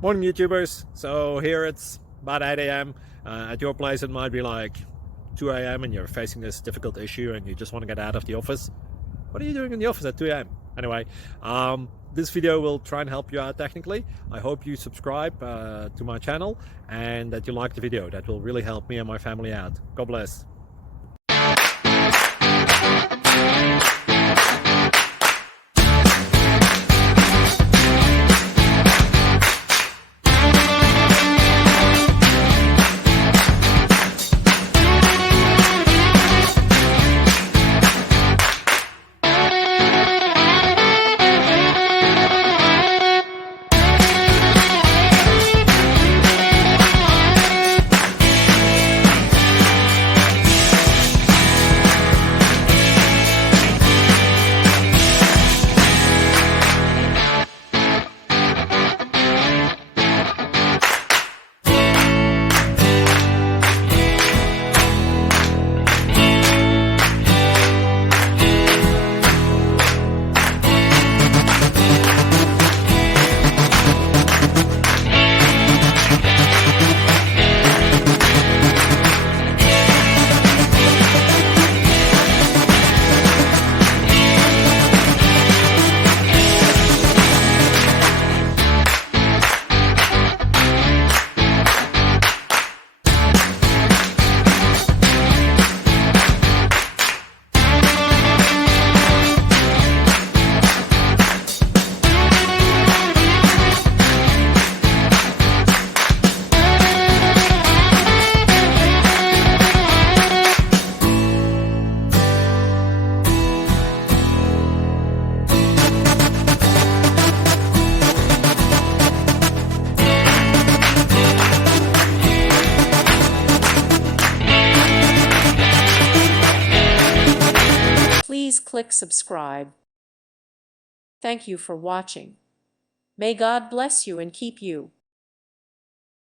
Morning YouTubers. So here it's about 8 a.m. At your place it might be like 2 a.m. and you're facing this difficult issue and you just want to get out of the office. What are you doing in the office at 2 a.m.? Anyway, this video will try and help you out technically. I hope you subscribe to my channel and that you like the video. That will really help me and my family out. God bless. Please click subscribe. Thank you for watching. May God bless you and keep you.